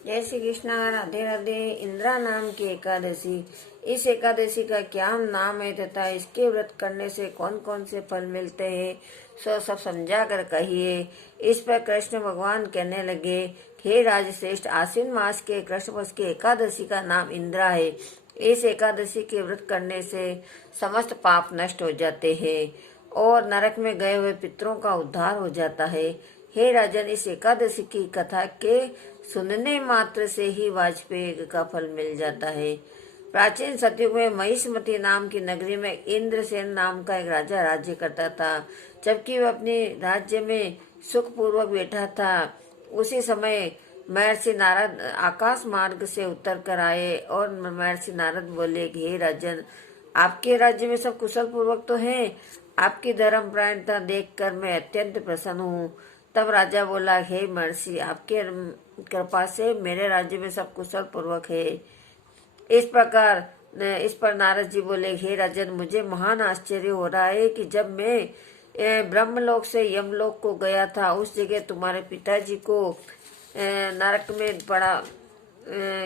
जय श्री कृष्णा। राधे राधे। इंद्रा नाम की एकादशी, इस एकादशी का क्या नाम है तथा इसके व्रत करने से कौन कौन से फल मिलते हैं, सो सब समझा कर कहिए। इस पर कृष्ण भगवान कहने लगे, हे राजश्रेष्ठ, आश्विन मास के कृष्ण पक्ष की एकादशी का नाम इंद्रा है। इस एकादशी के व्रत करने से समस्त पाप नष्ट हो जाते हैं और नरक में गए हुए पितरों का उद्धार हो जाता है। हे राजन, इस एकादशी की कथा के सुनने मात्र से ही वाजपेयी का फल मिल जाता है। प्राचीन सतयुग में महिष्मती नाम की नगरी में इंद्रसेन नाम का एक राजा राज्य करता था। जबकि वह अपने राज्य में सुखपूर्वक बैठा था, उसी समय महर्षि नारद आकाश मार्ग से उतर कर आए और महर्षि नारद बोले कि हे राजन, आपके राज्य में सब कुशल पूर्वक तो है। आपकी धर्मपरायणता देखकर मैं अत्यंत प्रसन्न हूँ। तब राजा बोला, हे महर्षि, आपके कृपा से मेरे राज्य में सब कुशल पूर्वक है। इस पर नारद जी बोले, हे राजन, मुझे महान आश्चर्य हो रहा है कि जब मैं ब्रह्मलोक से यमलोक को गया था, उस जगह तुम्हारे पिताजी को नरक में पड़ा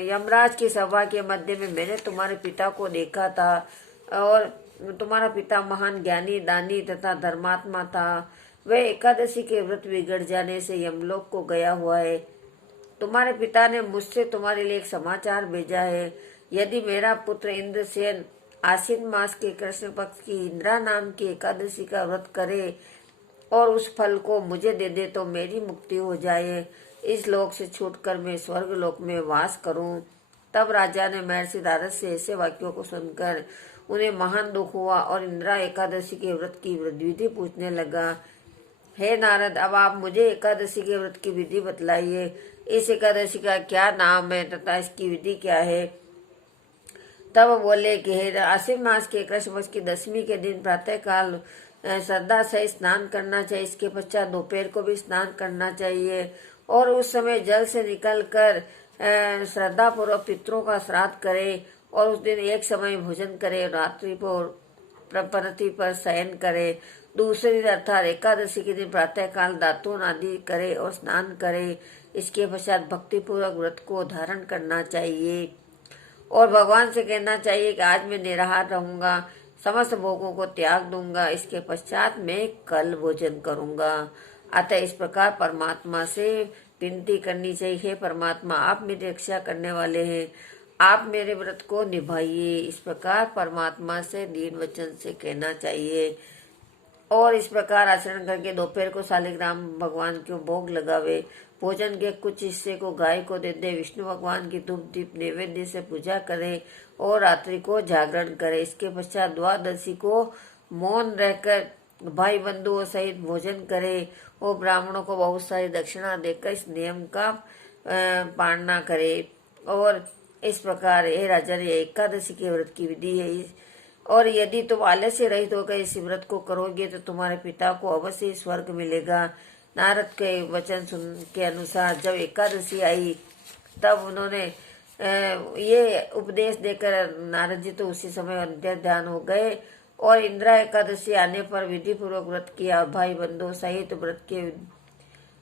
यमराज की सभा के मध्य में मैंने तुम्हारे पिता को देखा था और तुम्हारा पिता महान ज्ञानी, दानी तथा धर्मात्मा था। वह एकादशी के व्रत बिगड़ जाने से यमलोक को गया हुआ है। तुम्हारे पिता ने मुझसे तुम्हारे लिए एक समाचार भेजा है। यदि मेरा पुत्र इंद्रसेन आश्विन मास के कृष्ण पक्ष की इंद्रा नाम की एकादशी का व्रत करे और उस फल को मुझे दे दे तो मेरी मुक्ति हो जाए, इस लोक से छूटकर मैं स्वर्ग लोक में वास करूं। तब राजा ने महर्षि नारद से ऐसे वाक्यों को सुनकर उन्हें महान दुख हुआ और इंद्रा एकादशी के व्रत की विधि पूछने लगा। हे नारद, अब आप मुझे एकादशी के व्रत की विधि बतलाइए। इस एकादशी का क्या नाम है तथा इसकी विधि क्या है। तब बोले कि हे, आश्विन मास के कृष्ण पक्ष की दशमी के दिन प्रातः काल श्रद्धा से स्नान करना चाहिए। इसके पश्चात दोपहर को भी स्नान करना चाहिए और उस समय जल से निकलकर श्रद्धा पूर्वक पितरों का श्राद्ध करे और उस दिन एक समय भोजन करे, रात्रि पृथ्वी पर शयन करे। दूसरे दिन अर्थात एकादशी के दिन प्रातः काल दातून आदि करे और स्नान करे। इसके पश्चात भक्ति पूर्वक व्रत को धारण करना चाहिए और भगवान से कहना चाहिए कि आज मैं निराहार रहूंगा, समस्त भोगों को त्याग दूंगा, इसके पश्चात मैं कल भोजन करूंगा। अतः इस प्रकार परमात्मा से विनती करनी चाहिए, हे परमात्मा, आप मेरी रक्षा करने वाले हैं, आप मेरे व्रत को निभाइए। इस प्रकार परमात्मा से दीन वचन से कहना चाहिए और इस प्रकार आचरण करके दोपहर को शालिग्राम भगवान को भोग लगावे। भोजन के कुछ हिस्से को गाय को दे दे। विष्णु भगवान की धूप दीप नैवेद्य से पूजा करे और रात्रि को जागरण करे। इसके पश्चात द्वादशी को मौन रहकर भाई बंधुओं सहित भोजन करे और ब्राह्मणों को बहुत सारी दक्षिणा देकर इस नियम का पालना करे। और इस प्रकार हे राजन, ये एकादशी के व्रत की विधि है और यदि तुम आलस्य रहित होकर इस व्रत को करोगे तो तुम्हारे पिता को अवश्य स्वर्ग मिलेगा। नारद के वचन सुन के अनुसार जब एकादशी आई तब उन्होंने ये उपदेश देकर नारद जी तो उसी समय अंतर ध्यान हो गए और इंद्रा एकादशी आने पर विधि पूर्वक व्रत किया और भाई बंधु सहित व्रत के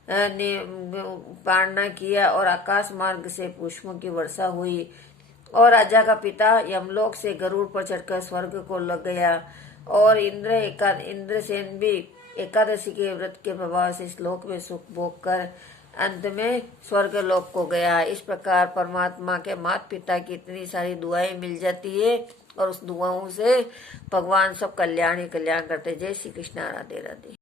ने पालना किया और आकाश मार्ग से पुष्पों की वर्षा हुई और राजा का पिता यमलोक से गरुड़ पर चढ़कर स्वर्ग को लग गया और इंद्रसेन भी एकादशी के व्रत के प्रभाव से इस लोक में सुख भोग कर अंत में स्वर्ग लोक को गया। इस प्रकार परमात्मा के माता पिता की इतनी सारी दुआएं मिल जाती है और उस दुआओं से भगवान सब कल्याण ही कल्याण करते। जय श्री कृष्ण। राधे राधे।